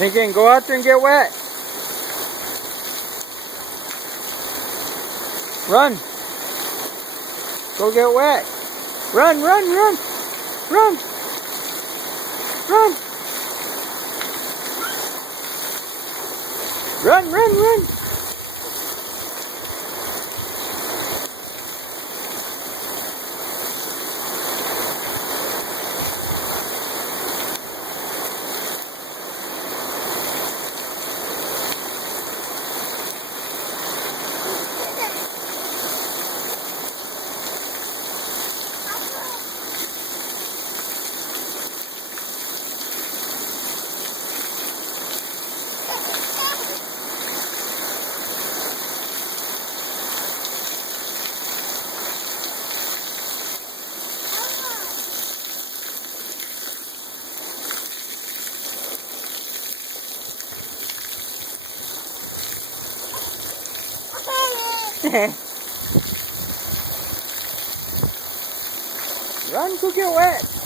Lincoln, go out there and get wet. Run. Go get wet. Run, run, run. Run. Run. Run, run, run. Run, go get wet.